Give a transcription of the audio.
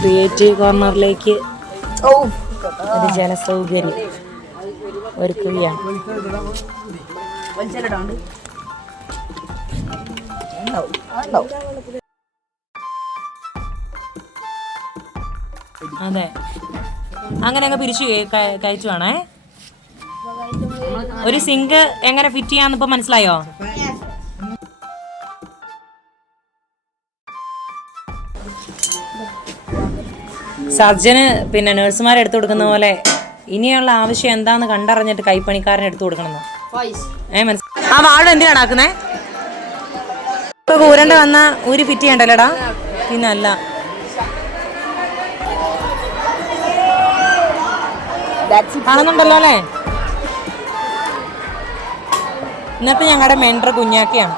Creative കോർണറിലേക്ക് ഒരു ജനസൗകര്യം ഒരുക്കുകയാണ്. അതെ, അങ്ങനെ അങ്ങ് പിരിച്ചു കഴിച്ചു വേണേ. ഒരു സിങ്ക് എങ്ങനെ ഫിറ്റ് ചെയ്യാന്ന് ഇപ്പൊ മനസ്സിലായോ? സർജന് പിന്നെ നഴ്സുമാർ എടുത്തു കൊടുക്കുന്ന പോലെ ഇനിയുള്ള ആവശ്യം എന്താന്ന് കണ്ടറിഞ്ഞിട്ട് കൈപ്പണിക്കാരൻ എടുത്തു കൊടുക്കണം. ആ വാഴ എന്തിനാണ് ആക്കുന്നേ? ഇപ്പൊ ഊരണ്ട വന്ന ഊരി ഫിറ്റ് ചെയ്യണ്ടല്ലോടാ. പിന്നല്ല, കാണുന്നുണ്ടല്ലോ അല്ലേ. ഇന്നത്തെ ഞങ്ങളുടെ മെൻഡർ കുഞ്ഞാക്കിയാണ്.